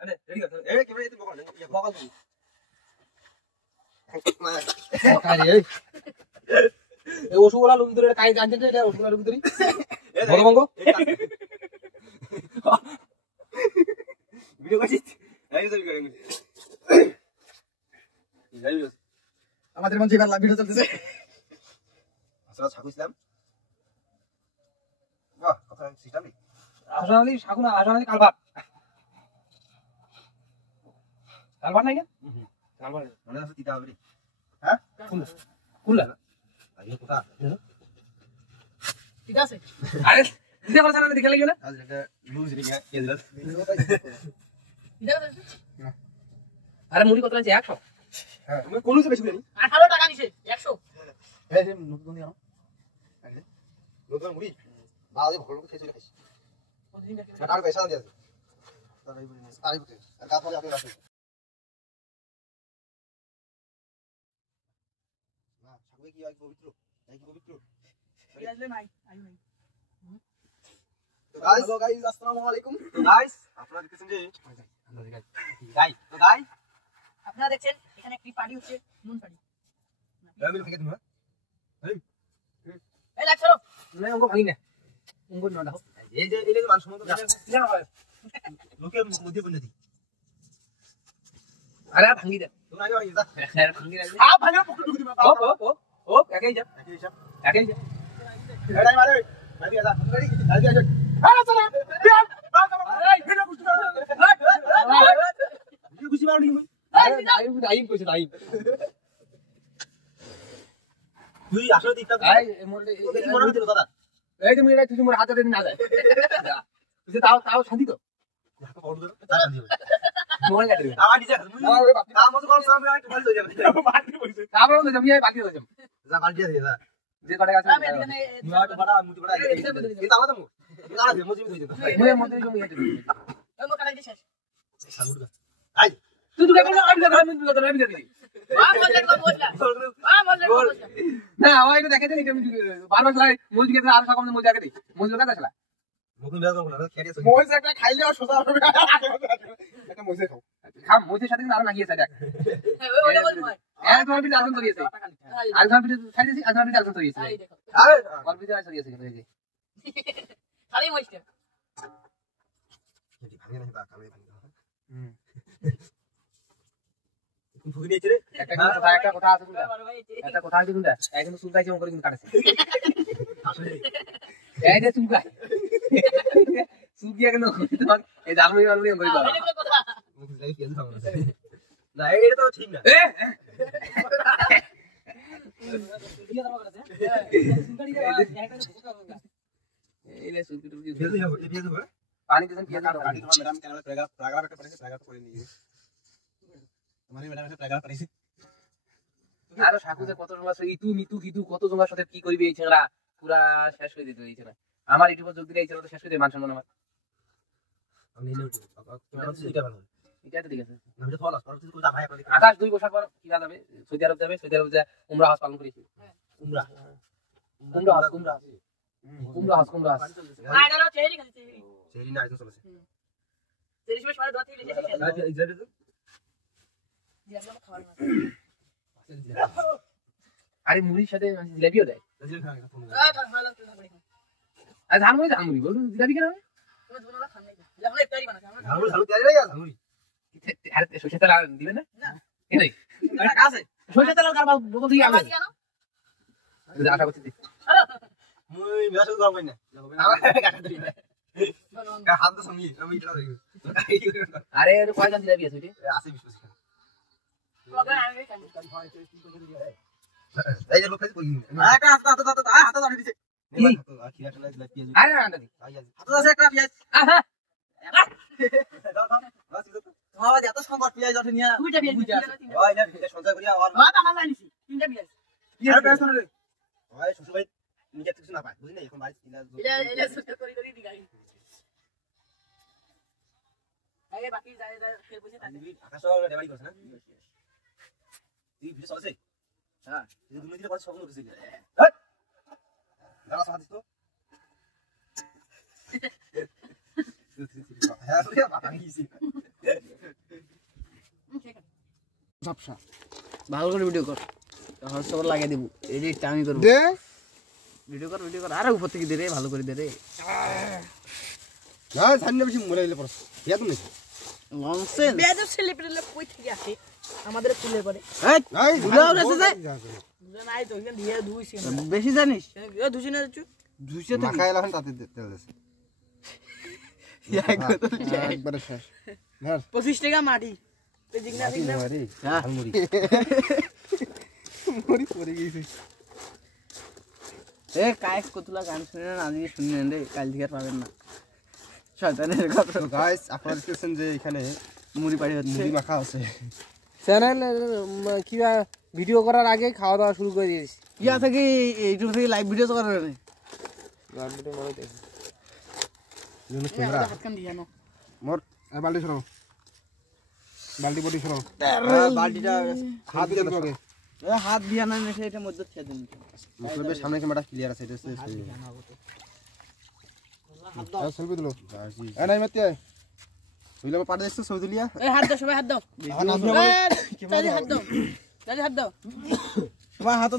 আরে রেডি কর এ ক্যামেরা তুই বকল বকল তুই আরে এই ওষুধগুলা লুক ধরে কাই জানতে এটা ওষুধগুলা লুক ধরি বড় বঙ্গ ভিডিও করছিস এই যে করে আমাদের মন জিবার ভিডিও চলতেছে আসলে ছাগু ইসলাম বাহ কথা সিস্টেম নেই আসলে ছাগু না আসলে কালবাট কালবাট নাই না কালবাট মানে আছে তিতা হবে হ্যাঁ কুলা আইও কথা ঠিক আছে আরে দিতে পারছ না দেখে লাগিও না আজ একটা লুজ রিগা কে দিলা না আরে মুড়ি কত আছে 100 হ্যাঁ তুমি কোন হিসেবে বেশি জানি 18 টাকা দিছে 100 এই যে নতুন দিও আরে নতুন মুড়ি বাজে ভালো করে খেয়ে খাইছি না আর পয়সা দিয়ে আছে তাই বলি না তাই বলতে আর কাজ করে আপনি রাখুন না ছাগলে কি হয় পবিত্র এই পবিত্র আসলে নাই আই নাই তো গাইস হ্যালো গাইস আসসালামু আলাইকুম তো গাইস আপনারা দেখতেছেন যে গাইস আপনারা দেখছেন এখানে একটি পার্টি হচ্ছে নুন পার্টি আমি ভাগে দিমু এই লাইট করো না অঙ্গ ভাঙি না অঙ্গ না দাও এই যে মান সম্মান না হয় লোকের মধ্যে বন্ধ দি আরে ভাঙি দে তোমরা আগে ভাঙি যা ভাঙি রাখবি ভাঙা পকেট ঢুকি দিবা ও একাই যা এটাই মারে ভাই যা রেডি আগে আগে আরে চল বিয়ার আরে ভিডিও বুঝতে ভিডিও বুঝি মারনি আরে টাইম কইছে টাইম তুই আসলে দিতা এই মনে হইতো দাদা এই তুমি এটা তুই মোর হাতে দিন না যায় তুই তাও শান্তি তো হাতে পাউডার দে তা শান্তি হবে মোবাইল কাটবি আমার নিজে কাম মত করছ আমি একটু ভালো হয়ে যাবে বাকি কইছে তারপর আমি জমি বাকি হয়ে যাবে যা বাকি দিয়ে যা যে কটা আছে আমি এখানে মুট বড়া এই তাও তো তারা দে মজি হয়ে যাবে মই মধ্যে জমি হেঁটে দিই আমি কাটাই দিছ সামুর গা আই তুই তো কেন আমি যা আমি তো আমি দিই না ওই তো দেখে দিই বারবার লাই মুজ গেছে আর সব মুজ আগে দিই মুজ লাগা আসলা মুকুন বের করব না খেয়ে মুজ একটা খাইলে আর সোজা হবে একটা মুজে খাও খাম মুজের সাথে আর লাগিয়েছে দেখ ওইটা বল ভাই এর তোমার বিল আগুন ধরিয়েছে আর তোমার বিল খাই দিয়েছি আর তোমার বিল আগুন ধরিয়েছে আরে আর বিল ধরিয়েছে কিন্তু এই যে খালি মুজটা এটি ভাঙে না কামে ভাঙে ফুকি দিয়েছে রে একটা কথা আছে কিন্তু একটা কথা আছে কিন্তু এখন সুলতাই যেমন করে কিন্তু কাটছে আসলে এই যে সুলতাই সুকিয়া কেন তোমার এই জালমুড়ি মালমুড়ি করে দাও কথা মুখ লাগি কেন খাবো না এটা তো ঠিক না এইলে সুকি টুকি ভেজে যাবে ভেজে যাবে পানি দিবেন কি কাটো গাড়ি তোমার ম্যাডাম কেন প্রাগা একটা পড়েছে প্রাগা করে নিয়ে মানে ম্যাডাম একটা প্রাগা পড়েছে আরো সাকুজে কত জমা আছে ইতু মিতু কিতু কত জমার সাথে কি করবে এই ছেড়া পুরা শেষ করে দিতে এই ছেড়া আমার ইউটিউবে যোগ দিলে এই ছেড়া তো শেষ করে দেবে মান সম্মান আমার আমি নেই তোমার এটা ভালো এটা তো ঠিক আছে আমি তো ফলো করতে কই ভাই আপনাদের আকাশ 2 বছর পর কি যাবে সৌদি আরব যাবে সৌদি আরব যা উমরা হজ পালন করেছি উমরা আইডারও চেরি খাচ্ছে চেরি না আইতো চলেছে চেরি সময় সাড়ে 2 থেকে লেগে আরে মুড়ির সাথে জিলাপিও দেয় আরে ঝালমুড়ি বলুন জিলাপি কেন সরষে তেল দিবেন না সরষে তেল বোতল দিয়ে আশা করছি আরে কয়জন জিলাপি আছে আছে 20 এই যে লোক কই একটা হাতে ধরে দিছে আরে আন্ডা দি হাতে আছে একটা পেঁয়াজ আহা তোমার এত সম্পদ পেঁয়াজ ওঠে নিয়া দুইটা পেঁয়াজ ওই না সঞ্চয় করিয়া আর বাবা আমার লাইনিছি তিনটা পেঁয়াজ আর পেঁয়াজ না রে ওই শ্বশুর ভাই নিজে কিছু না পায় বুঝলি না এখন বাড়ি এটা সঞ্চয় করি করি দিগাই আরে বাকি যায় ফের বসে থাকে আকাশ ডেবাড়ি করছ না তুই ভিডিও চলছে হ্যাঁ তুই দুই দিন পর সব লোক এসে হ্যাঁ দাঁড়া সাথে তো হ্যাঁ রে বাবা গিয়েছি ঝাপসা ভালো করে ভিডিও কর হোয়াটসঅ্যাপে লাগিয়ে দেব এডিটটা আমি করব দে ভিডিও কর আরে উপর থেকে দে রে ভালো করে দে রে না সামনে বেশি মোরাইলে পড়ছ ইয়া তুমি ননসেন্স বেদ সেলিব্রিটি কই থেকে আসে আমাদের তুলে পড়ে এই এই বুলাও রেছে যায় বুঝে নাই তো এখান দিয়ে দুইছি বেশি জানিস এ দুইছি না চু ধুইছে তো মাখায় লাগান তাতে তেল দেছে একবারে শেষ ধর 25 টাকা মাটি তে জিগনা জিগনা আরে হ্যাঁ মুড়ি মুড়ি পড়ে গেছে এ কায়েস কতলা গান শুনে না আজকে শুনলেন রে কাল থেকে আর পাবেন না শয়তানের কথা তো গাইস আপনারা দেখতেছেন যে এখানে মুড়ি পাড়ি হচ্ছে মুড়ি মাখা আছে চ্যানেল কি ভিডিও করার আগে খাওয়া দাওয়া শুরু করে দিয়েছি ইয়া থেকে ইউটিউব থেকে লাইভ ভিডিও করার রে জন্য ক্যামেরা হাত কান দিয়ে না মোর বালতি সরাও বালতি বডি সরাও বালতিটা হাত দিয়ে দাও হাত দিয়া না সেটা মধ্যে ছেড়ে দিন মতলবে সামনে ক্যামেরা ক্লিয়ার আছে এটা সেলফি দিলো এ নাই মতে হইলো পাড়ে দিছ ছবি তুলিয়া এই হাত দাও সবাই হাত দাও এখন চালি হাত দাও তোমার হাত